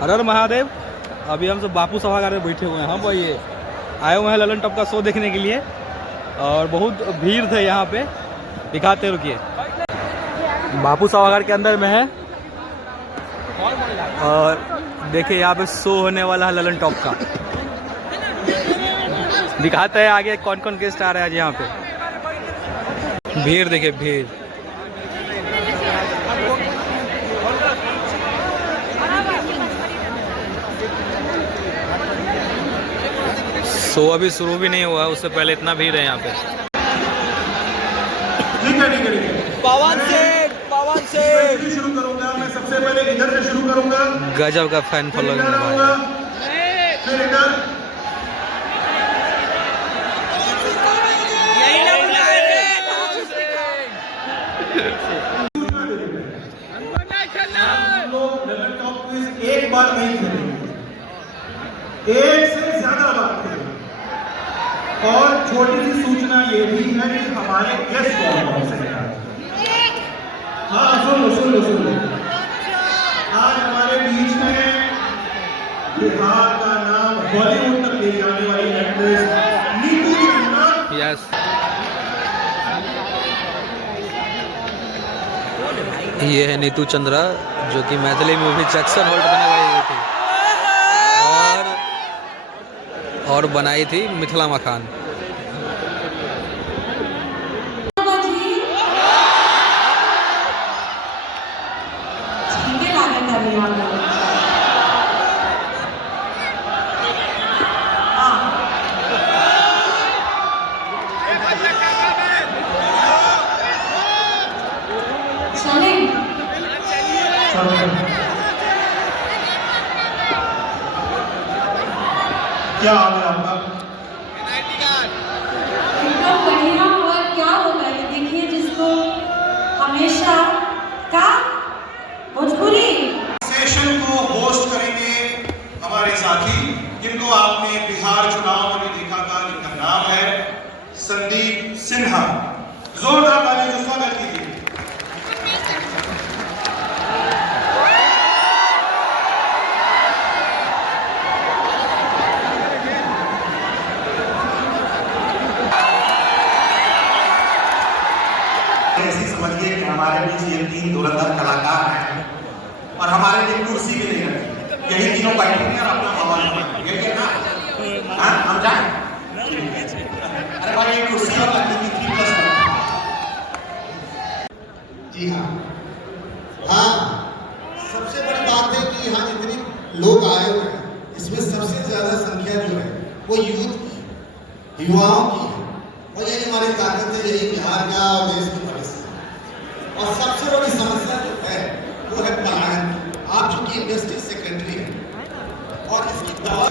हर हर महादेव। अभी हम सब बापू सभागार में बैठे हुए हैं। हम ये आए हुए हैं ललन टॉप का शो देखने के लिए और बहुत भीड़ थे यहाँ पे। दिखाते रुकिए, बापू सभागार के अंदर में है और देखिए यहाँ पे शो होने वाला है ललन टॉप का। दिखाते हैं आगे कौन कौन गेस्ट आ रहा है आज यहाँ पे। भीड़ देखिए, भीड़। शो अभी शुरू भी नहीं हुआ, उससे पहले इतना भीड़ है यहाँ पे। पवन से शुरू करूंगा मैं। सबसे पहले इधर से शुरू करूंगा। गजब का फैन फॉलोइंग है भाई। फिर इधर हम लोग ललन टॉप क्विज एक बार नहीं खेलेंगे, एक से ज्यादा बार खेलेंगे। और छोटी सी सूचना ये भी है कि हमारे गेस्ट कौन से हैं। हाँ सुन लो। आज हमारे बीच में बिहार का नाम बॉलीवुड तक ले जाने वाली एक्ट्रेस नीतू चंद्रा। यस, ये है नीतू चंद्रा जो कि मैथिली मूवी जैक्सन होल्ट बने हुई थी और बनाई थी मिथिला मखान। क्या हाल है आपका? एकदम बढ़िया। और क्या होगा ये देखिए, जिसको हमेशा का भोजपुरी सेशन को होस्ट करेंगे हमारे साथी, जिनको आपने बिहार चुनाव में भी देखा था, जिनका नाम है संदीप सिन्हा। जोरदार ताली से स्वागत कीजिए। ऐसी समझिए कि हमारे बीच ये तीन धुरंधर कलाकार हैं और हमारे लिए कुर्सी भी नहीं रखी। यही तीनों बैठेंगे और अपना माहौल यही है ना। हाँ, हम जाएं। अरे भाई ये कुर्सी और लकड़ी की 3+1। जी हाँ, सबसे बड़ी बात है कि यहाँ जितने लोग आए हुए हैं, इसमें सबसे ज्यादा संख्या जो है वो यूथ की, युवाओं की है। और यही हमारी ताकत है, यही बिहार का और देश की भविष्य। और सबसे बड़ी समस्या जो है वो है पलायन। आप चूंकि इंडस्ट्री सेक्रेटरी हैं और इसकी दवा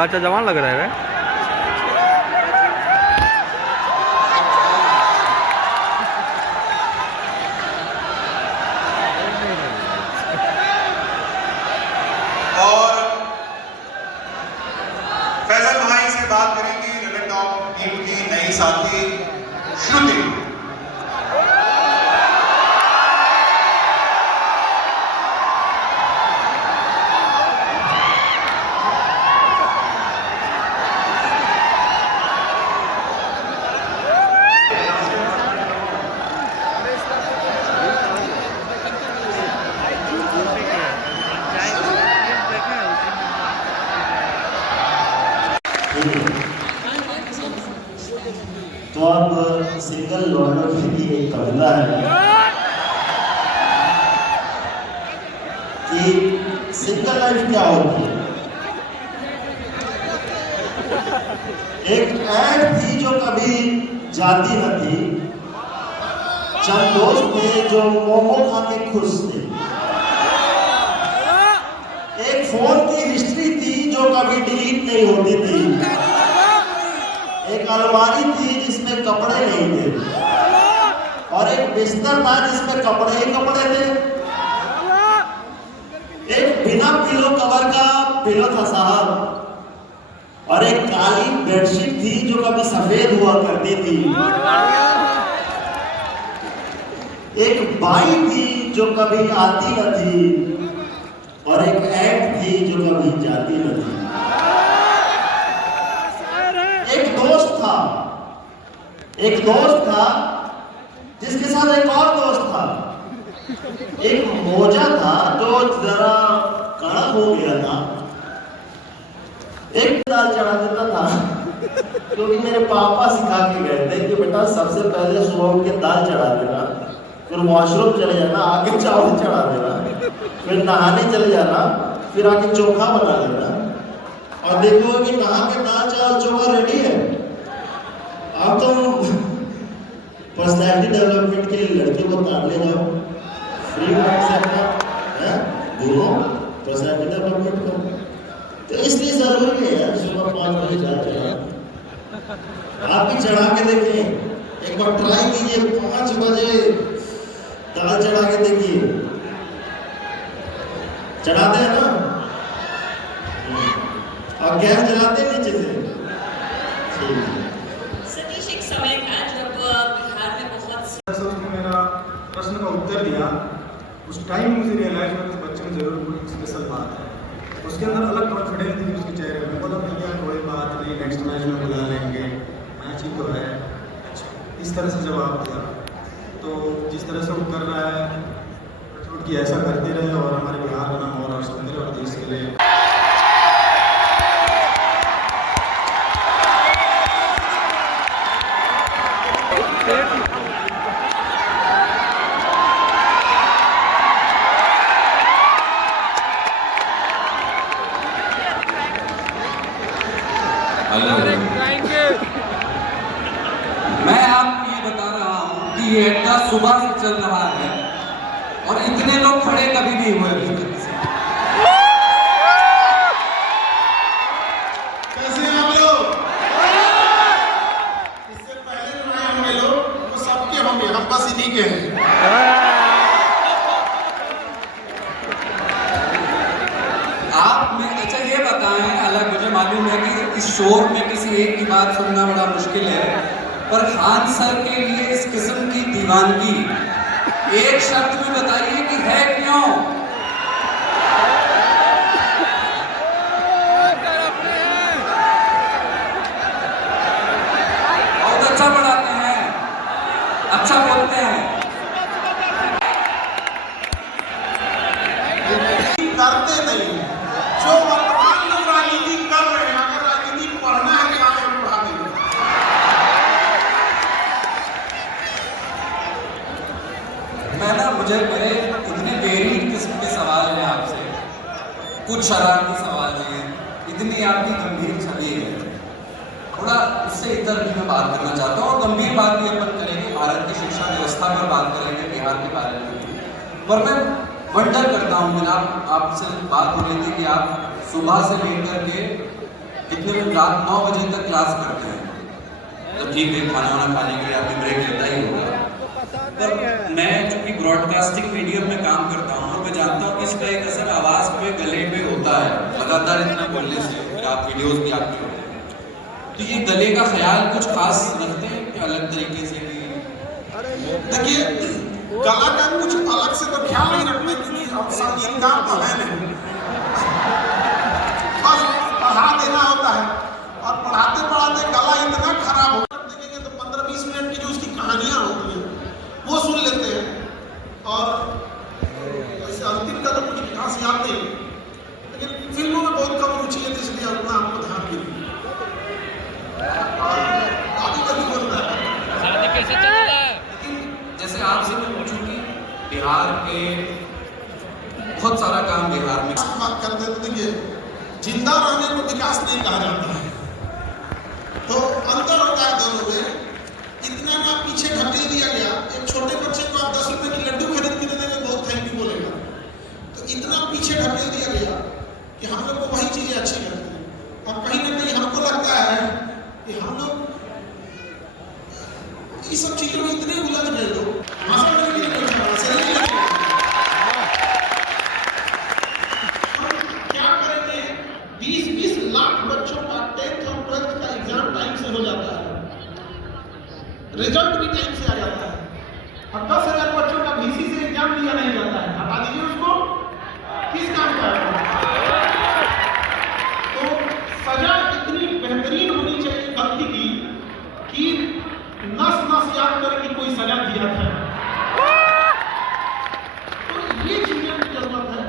अच्छा जवान लग रहा है। और फैजल भाई से बात करेंगे ललन टॉप टीम की नई साथी श्रुति। तो अब सिंगल लॉन्डो की एक कविता है कि सिंगल लाइफ क्या होती है। एक ऐड थी जो कभी जाती न थी, चंद दोस्त थे जो मोमो खा के खुश थे। एक फोन की हिस्ट्री थी जो कभी डिलीट नहीं होती थी। एक अलमारी थी जिसमें कपड़े नहीं थे, और एक बिस्तर था जिसमें कपड़े ही कपड़े थे। एक बिना पिलो कवर का पिलो था साहब, और एक काली बेडशीट थी जो कभी सफेद हुआ करती थी। एक बाई थी जो कभी आती न थी, और एक ऐड थी जो कभी जाती न थी। एक दोस्त था जिसके साथ एक और दोस्त था। एक मोजा था जो जरा कड़ा हो गया था। एक दाल चढ़ा देता था, क्योंकि मेरे पापा सिखा के गए थे कि बेटा सबसे पहले सुबह उठ के दाल चढ़ा देना, फिर वॉशरूम चले जाना, आके चावल चढ़ा देना, फिर नहाने चले जाना, फिर आके चोखा बना देना, और देखो कि नहा के दाल चावल चोखा रेडी है। आप तो पर्सनैलिटी डेवलपमेंट के लिए लड़के को ताड़ ले जाओ, फ्री माइंड से अपना घूमो, पर्सनैलिटी डेवलपमेंट करो। तो इसलिए जरूरी है यार सुबह 5 बजे जाते आप भी चढ़ा के देखें, एक बार ट्राई कीजिए, 5 बजे दाल चढ़ा के देखिए। चढ़ाते हैं ना, और गैस जलाते हैं नीचे से। सतीश, एक समय था जब बिहार में बहुत उसने मेरा प्रश्न का उत्तर दिया। उस टाइम मुझे रियलाइज हुआ कि इस बच्चे में जरूर कोई स्पेशल बात है। उसके अंदर अलग कॉन्फिडेंस थी उसके चेहरे में। बोला भैया कोई बात नहीं, नेक्स्ट मैच में बुला लेंगे, मैच ही तो है। इस तरह से जवाब दिया। तो जिस तरह से वो कर रहा है कि ऐसा करते रहे और हमारे बिहार का नाम और रोशन करे और देश के लिए। मैं आपको ये बता रहा हूँ कि ये अड्डा सुबह से चल रहा है और इतने लोग खड़े कभी नहीं हुए कैसे हैं आप लोग? इससे पहले जो आए होंगे लोग वो सबके होंगे, हम बस इन्हीं के हैं। आप में अच्छा ये बताएं, अलग मुझे मालूम है कि इस शोर में किसी एक की बात सुनना बड़ा मुश्किल है, पर खान सर के लिए इस किस्म की दीवानगी एक शब्द में बताइए कि है क्यों? बहुत अच्छा पढ़ाते हैं, अच्छा बोलते हैं। करते नहीं, जो वर्तमान में राजनीति कर रहे हैं, अगर राजनीति पढ़ना है तो आगे पढ़ा देंगे। मैं ना मेरे इतने वेरिड किस्म के सवाल हैं आपसे, कुछ शरारती सवाल हैं, इतनी आपकी गंभीर छवि है, थोड़ा उससे इधर भी मैं बात करना चाहता हूँ। और गंभीर बात भी अपन करेंगे, भारत की शिक्षा व्यवस्था पर बात करेंगे, बिहार के बारे में। पर मैं वंडर करता हूँ, जनाब आपसे बात हो रही थी कि आप सुबह से लेकर के कितने बजे, रात 9 बजे तक क्लास करते हैं। तो ठीक है, खाना वाना खाने के लिए आपकी ब्रेक लेता ही होगा। पर मैं चूंकि ब्रॉडकास्टिंग मीडियम में काम करता हूँ और मैं जानता हूँ कि इसका एक असर आवाज़ पे, गले पे होता है, लगातार इतना बोलने से, फिर आप वीडियोज़ भी आपके होते हैं। तो ये गले का ख्याल कुछ खास रखते हैं कि अलग तरीके से? देखिए, गला का कुछ अलग से तो ख्याल नहीं रखते, क्योंकि हम संगीतकार तो है नहीं, बस पढ़ा देना होता है। और पढ़ाते पढ़ाते गला इतना खराब होता है, देखेंगे तो 15-20 मिनट की जो उसकी कहानियां होती हैं वो सुन लेते हैं, और ऐसे अंतिम का तो कुछ खास याद नहीं। लेकिन फिल्मों में बहुत कम रुचि है, इसलिए अपना आपको ध्यान भी नहीं, और काफी कभी बोलता है। बिहार के बहुत सारा काम बिहार में बात करते हैं तो देखिए, जिंदा रहने को विकास नहीं कहा जाता है, तो अंतर होता है दोनों में। इतना ना पीछे ढकेल दिया गया, एक छोटे बच्चे को आप 10 रुपए की लड्डू खरीद के दे देंगे, बहुत थैंक यू बोलेगा। तो इतना पीछे ढकेल दिया गया कि हम लोग को वही चीजें अच्छी लगती हैं, और कहीं ना कहीं हमको लगता है कि हम लोग इस सब चीजों में इतने उलझ गए लोग, भाषा में भी नहीं समझ। क्या करेंगे? 20-20 लाख बच्चों का 10th और 12th का एग्जाम टाइम से हो जाता है, रिजल्ट भी टाइम से आ जाता है, और 10,000 बच्चों का VC से एग्जाम दिया नहीं जाता है। हटा दीजिए उसको, किस काम का है? तो सजा इतनी बेहतरीन होनी चाहिए गलती की कि नस नस याद करे कि कोई सजा दिया था। तो ये चीजें की जरूरत है।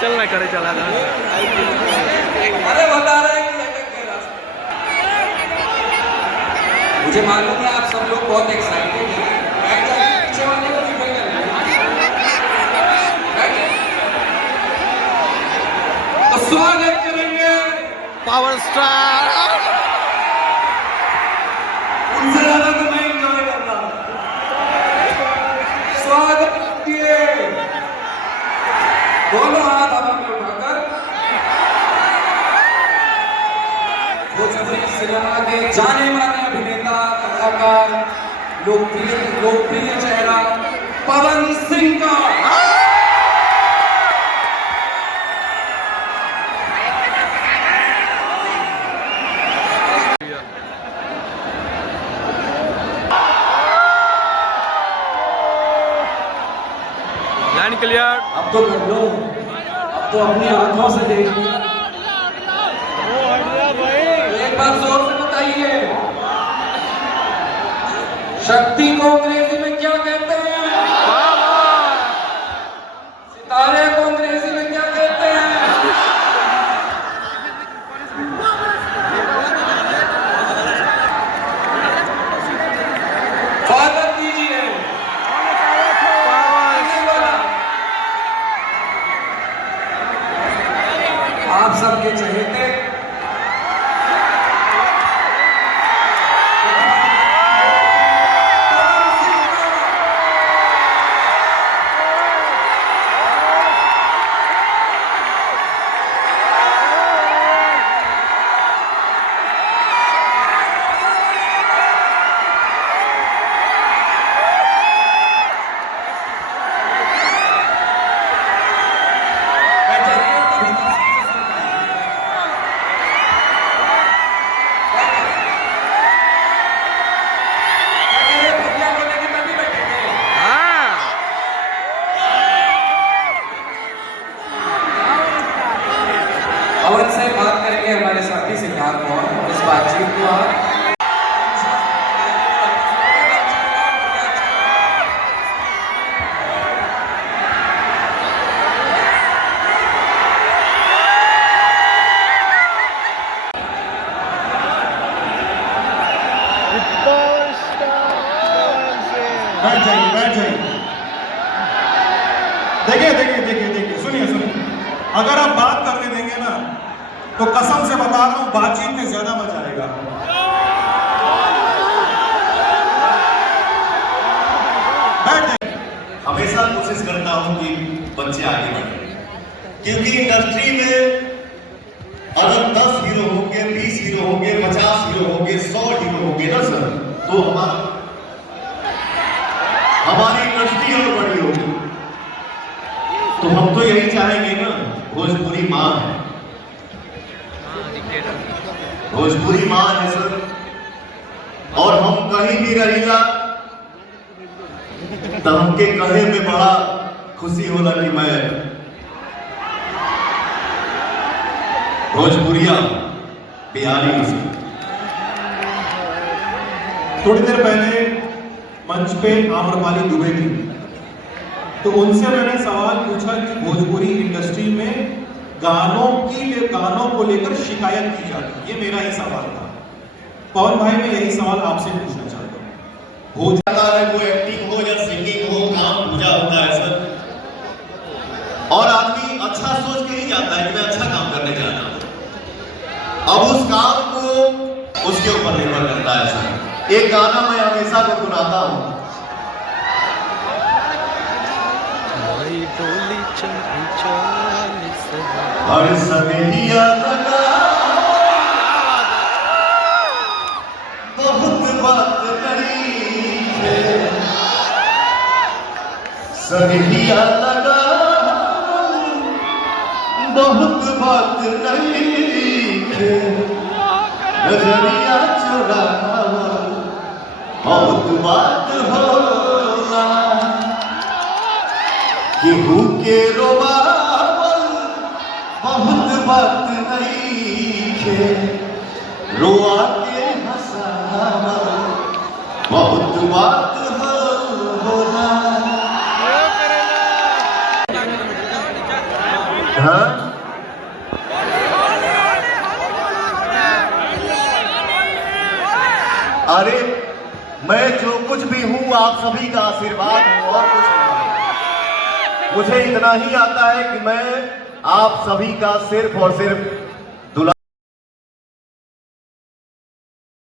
चलना करे चला था। अरे बता रहे हैं मुझे मालूम है आप सब लोग बहुत एक्साइटेड हैं। पीछे वाले को प्रिपेयर कर तो स्वागत करेंगे पावर स्टार। उनसे ज्यादा तो मैं एंजॉय करता हूं। स्वागत किए दोनों हाथ हवा में उठाकर भोजपुरी सिनेमा के जाने माने अभिनेता, कलाकार, लोकप्रिय चेहरा पवन सिंह का लाइन क्लियर। अब तो कर लो, अब तो अपनी आंखों से देख लो। एक बार जोर से बताइए, शक्ति को अंग्रेजी में क्या कहते हैं? सितारे को अंग्रेजी में क्या कहते हैं? स्वागत कीजिए आप सबके चहेते पवन से बात करेंगे हमारे साथी सिद्धार्थ मोहन। इस बातचीत को आप बैठ जाइए, बैठ जाइए। देखिए, सुनिए। अगर आप बात करने देंगे ना, तो कसम से बता रहा हूं, बातचीत में ज्यादा मजा आएगा। बैठ जाइए। हमेशा कोशिश करता हूं कि बच्चे आगे बढ़े, क्योंकि इंडस्ट्री में अगर 10 हीरो होंगे, 20 हीरो होंगे, 50 हीरो होंगे, 100 हीरो होंगे ना सर, तो हमारी इंडस्ट्री और बड़ी होगी। तो हम तो यही चाहेंगे ना, भोजपुरी माँ है, भोजपुरी माँ है सर, और हम कहीं भी रहिला तो हमके कहे में बड़ा खुशी होला कि मैं भोजपुरिया बिहारी हूं। थोड़ी देर पहले मंच पे आम्रपाली दुबे थी, तो उनसे मैंने सवाल पूछा कि भोजपुरी इंडस्ट्री में गानों को लेकर शिकायत की जाती है, ये मेरा ही सवाल था। पवन भाई, मैं यही सवाल आपसे पूछना चाहता हूँ। वो एक्टिंग हो या सिंगिंग हो, काम पूजा होता है सर, और आदमी अच्छा सोच के ही जाता है कि मैं अच्छा काम करने जा रहा हूं। अब उस काम को उसके ऊपर निर्भर करता है सर। एक गाना मैं हमेशा को सुनाता हूं, हर सनहिया लगा बहुत बात नहीं है, सनहिया लगा बहुत बात नहीं है, नजरिया चुरावा बहुत बात होला, केहू के रोवावल बहुत बात नहीं है, रोआ के हंसावल बहुत बात होला। हाँ? अरे मैं जो कुछ भी हूं आप सभी का आशीर्वाद हूं और कुछ नहीं। मुझे इतना ही आता है कि मैं आप सभी का सिर्फ और सिर्फ